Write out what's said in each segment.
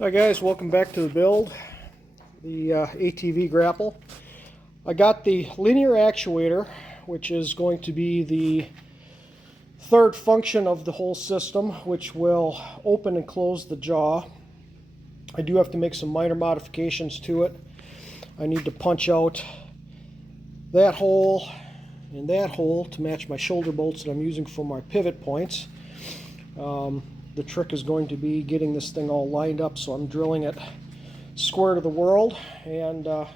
Hi guys, welcome back to the build, the ATV Grapple. I got the linear actuator, which is going to be the third function of the whole system, which will open and close the jaw. I do have to make some minor modifications to it. I need to punch out that hole and that hole to match my shoulder bolts that I'm using for my pivot points. The trick is going to be getting this thing all lined up, so I'm drilling it square to the world, and got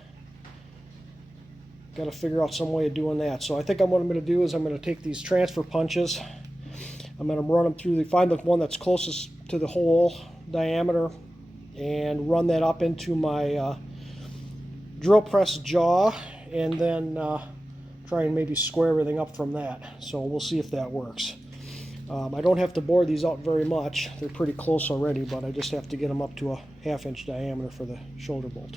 to figure out some way of doing that. So I think what I'm going to do is I'm going to take these transfer punches, I'm going to run them through, find the one that's closest to the hole diameter, and run that up into my drill press jaw, and then try and maybe square everything up from that. So we'll see if that works. I don't have to bore these out very much. They're pretty close already, but I just have to get them up to a 1/2 inch diameter for the shoulder bolt.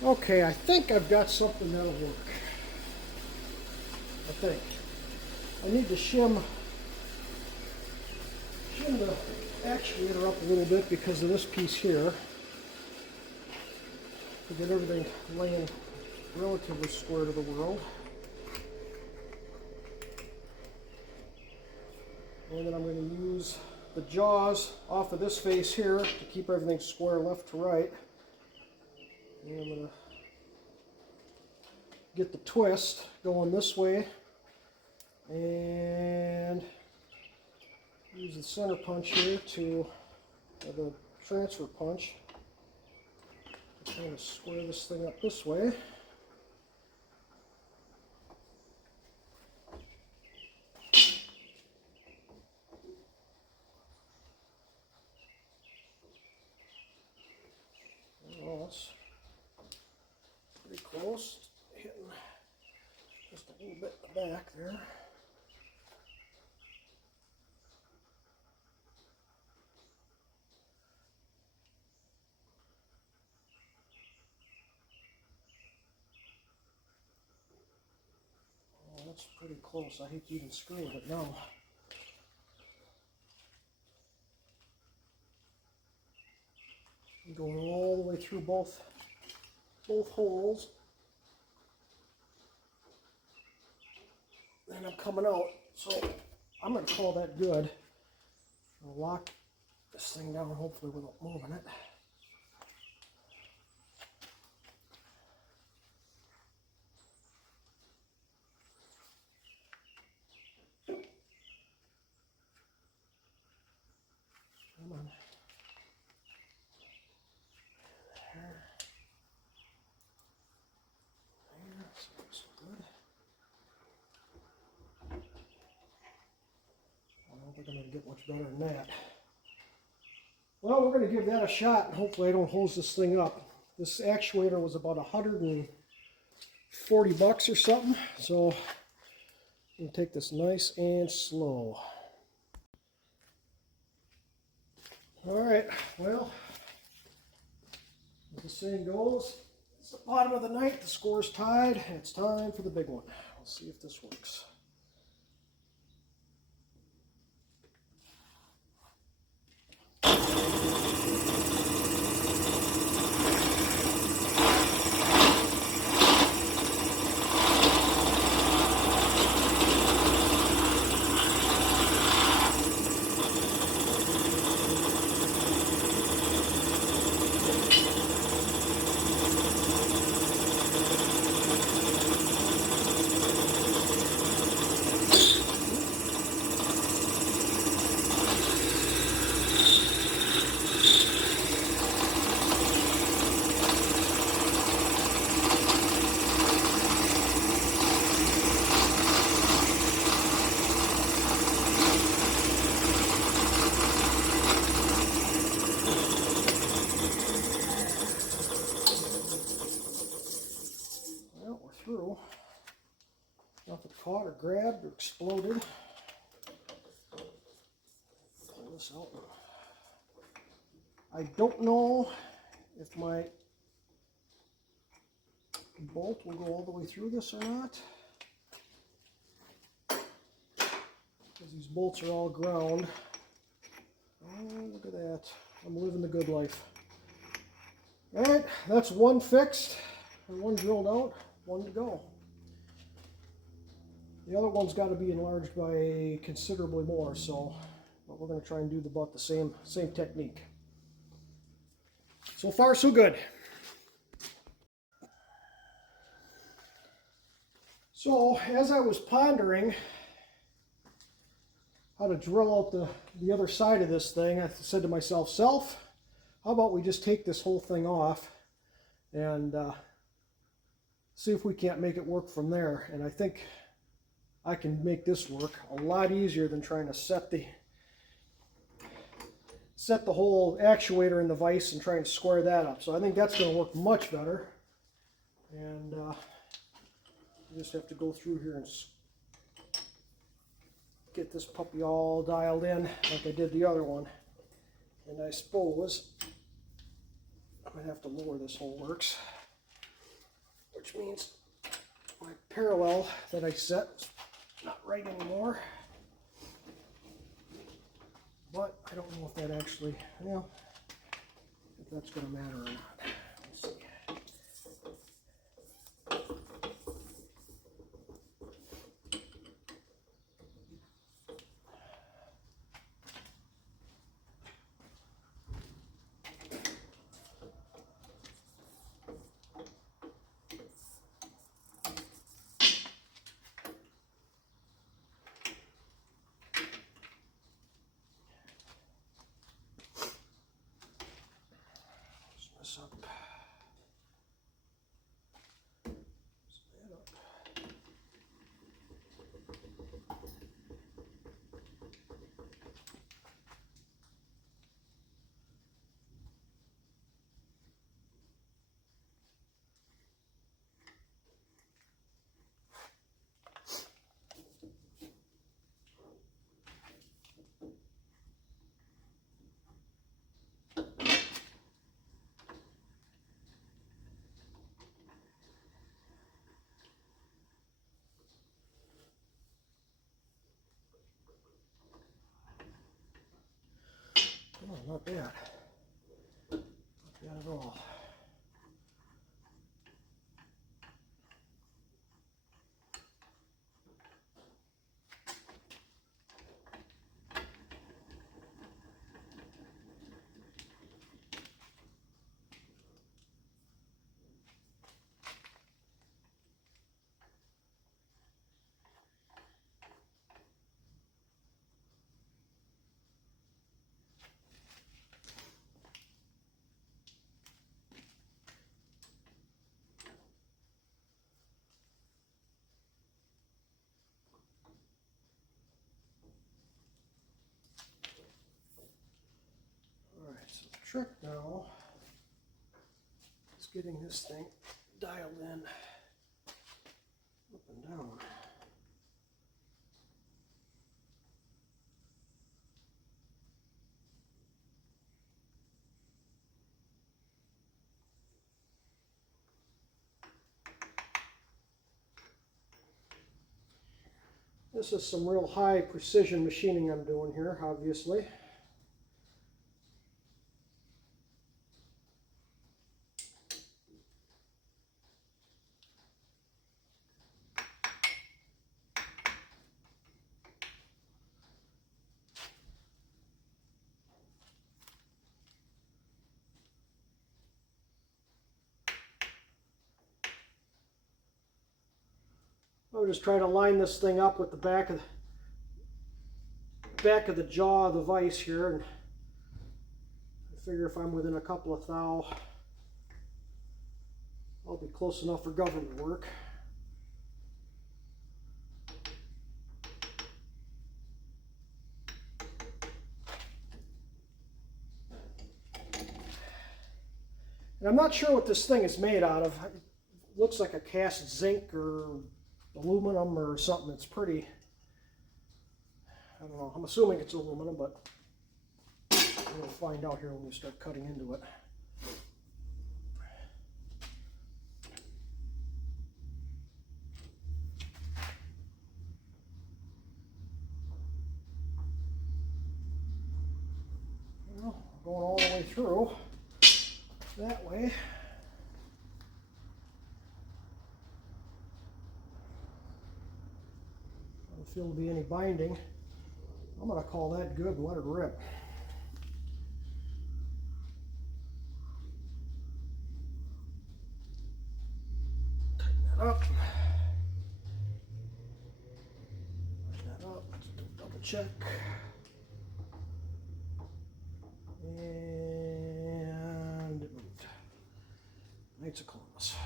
Okay, I think I've got something that'll work. I think. I need to shim the actuator up a little bit because of this piece here, to get everything laying relatively square to the world. And then I'm going to use the jaws off of this face here to keep everything square left to right. And I'm going to get the twist going this way and use the center punch here to, the transfer punch, to kind of square this thing up this way. close, hitting just a little bit in the back there. Oh, that's pretty close. I hate to even screw with it now. I'm going all the way through both holes. And I'm coming out, so I'm going to call that good. I'll lock this thing down, hopefully without moving it. Come on. There. So good. I don't think I'm going to get much better than that. Well, we're going to give that a shot, and hopefully I don't hose this thing up. This actuator was about $140 or something, so I'm going to take this nice and slow. Alright, well, as the saying goes, it's the bottom of the ninth, the score's tied, and it's time for the big one. Let's see if this works. Through. Nothing caught or grabbed or exploded. Pull this out. I don't know if my bolt will go all the way through this or not, because these bolts are all ground. Oh, look at that. I'm living the good life. Alright, that's one fixed and one drilled out. One to go. The other one's got to be enlarged by considerably more, so but we're going to try and do about the same technique. So far, so good. So as I was pondering how to drill out the other side of this thing, I said to myself, how about we just take this whole thing off and see if we can't make it work from there. And I think I can make this work a lot easier than trying to set the whole actuator in the vise and try and square that up. So I think that's going to work much better. And you just have to go through here and get this puppy all dialed in like I did the other one. And I suppose I might have to lower this whole works, which means my parallel that I set is not right anymore. But I don't know if that actually, well, if that's going to matter or not. We'll see. This up. not bad. Not bad at all. So the trick now is getting this thing dialed in up and down. This is some real high precision machining I'm doing here, obviously. I'll just try to line this thing up with the back of the jaw of the vise here, and I figure if I'm within a couple of thou, I'll be close enough for government work. And I'm not sure what this thing is made out of. It looks like a cast zinc or aluminum or something. It's pretty, I don't know, I'm assuming it's aluminum, but we'll find out here when we start cutting into it. Well, going all the way through that way. Don't feel to be any binding. I'm going to call that good and let it rip. Tighten that up. Tighten that up. Double check. And it moved. Knights of Columbus.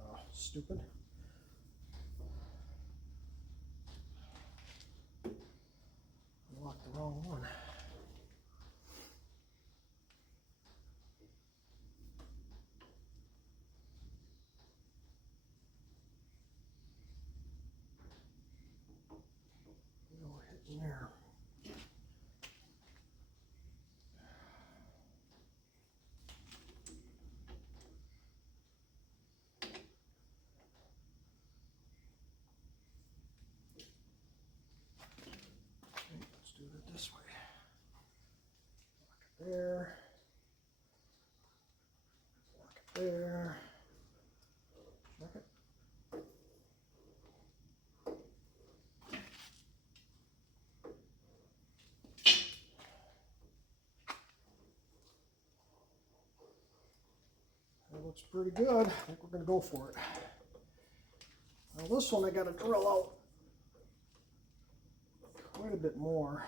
Oh, stupid. Unlocked the wrong one. Hitting there. Okay, let's do it this way. Lock it there. Lock it there. Check it. That looks pretty good. I think we're going to go for it. Now this one I got to drill out quite a bit more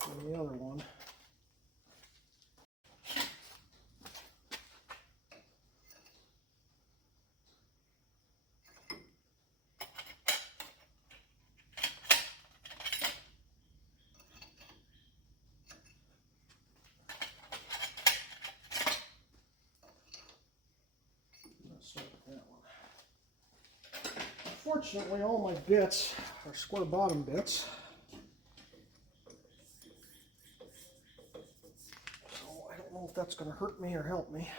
than the other one. Fortunately, all my bits are square bottom bits. if that's going to hurt me or help me.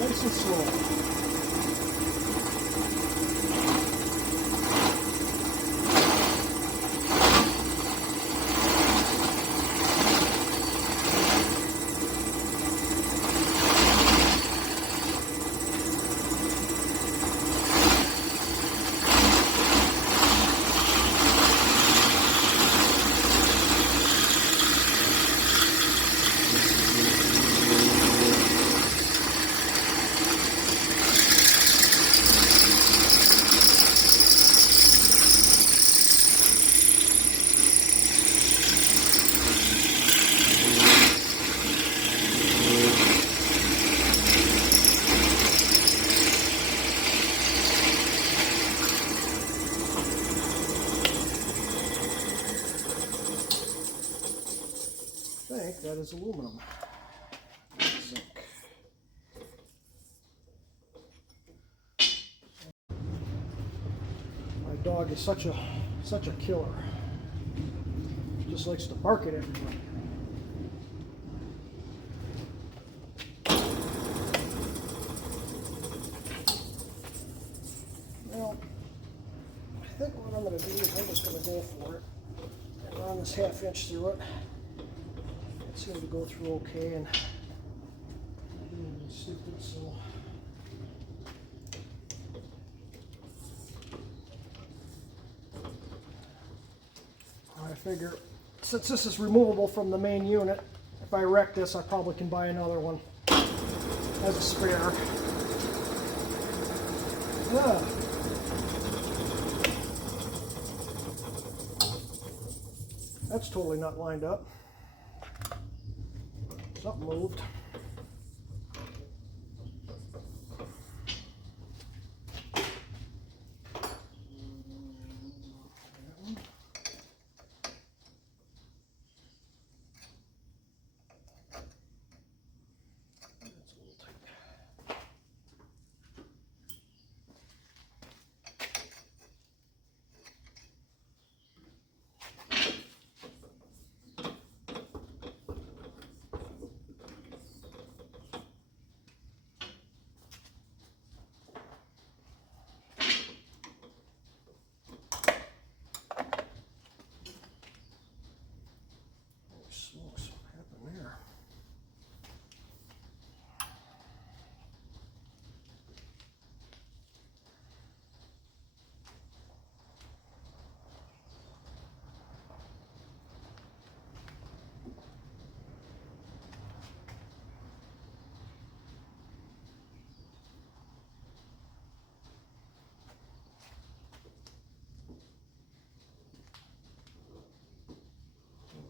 Nice and slow. I think that is aluminum. Zinc. My dog is such a killer. He just likes to bark at everybody. Well, I think what I'm going to do is I'm just going to go for it and run this 1/2 inch through it. It seemed to go through okay, and I didn't even stupid, so. I figure since this is removable from the main unit, if I wreck this, I probably can buy another one as a spare. That's totally not lined up. Something moved. Smokes, what happened there?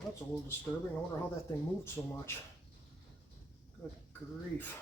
That's a little disturbing. I wonder how that thing moved so much. Good grief.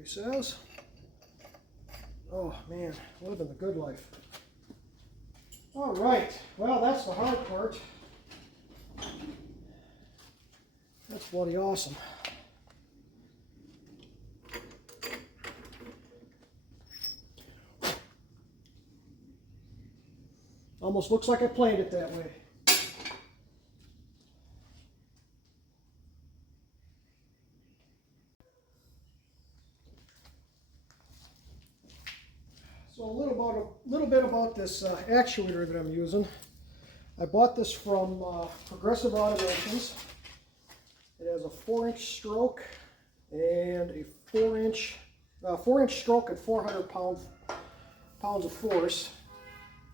he says. Oh man, living the good life. All right, well, that's the hard part. That's bloody awesome. Almost looks like I planned it that way. So a little bit about this actuator that I'm using. I bought this from Progressive Automations. It has a 4-inch stroke and a 4-inch stroke at 400 pounds of force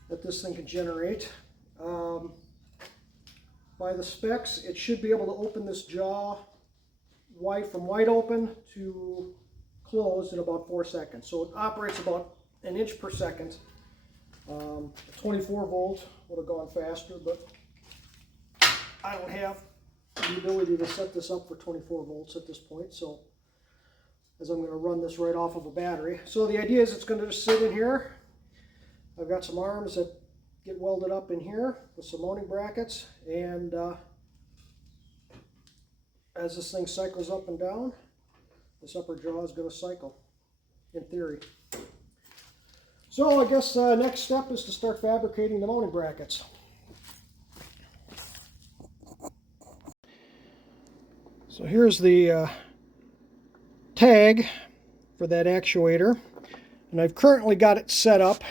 that this thing can generate. By the specs, it should be able to open this jaw from wide open to closed in about 4 seconds. So it operates about an inch per second. 24 volt would have gone faster, but I don't have the ability to set this up for 24 volts at this point, so as I'm going to run this right off of a battery. So the idea is it's going to just sit in here. I've got some arms that get welded up in here with some mounting brackets, and as this thing cycles up and down, this upper jaw is going to cycle, in theory. So I guess next step is to start fabricating the mounting brackets. So here's the tag for that actuator, and I've currently got it set up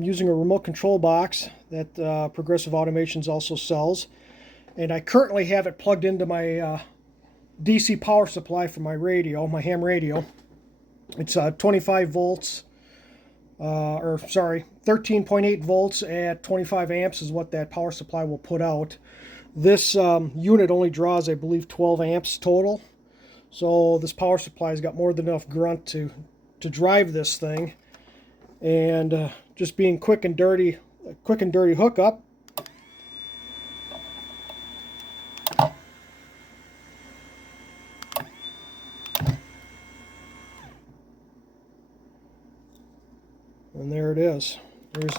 using a remote control box that Progressive Automations also sells, and I currently have it plugged into my DC power supply for my radio, my ham radio. It's 25 volts, 13.8 volts at 25 amps is what that power supply will put out. This unit only draws, I believe, 12 amps total. So this power supply's got more than enough grunt to drive this thing. And just being quick and dirty hookup. And there it is. There's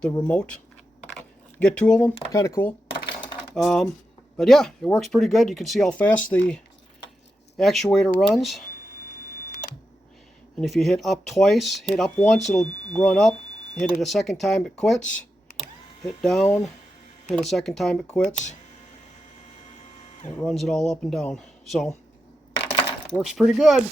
the remote. Get two of them, kind of cool. But yeah, it works pretty good. You can see how fast the actuator runs. And if you hit up twice, hit up once, it'll run up. Hit it a second time, it quits. Hit down, hit a second time, it quits. It runs it all up and down. So, works pretty good.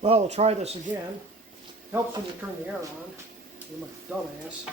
Well, we'll try this again. Helps when you turn the air on. You're my dumbass.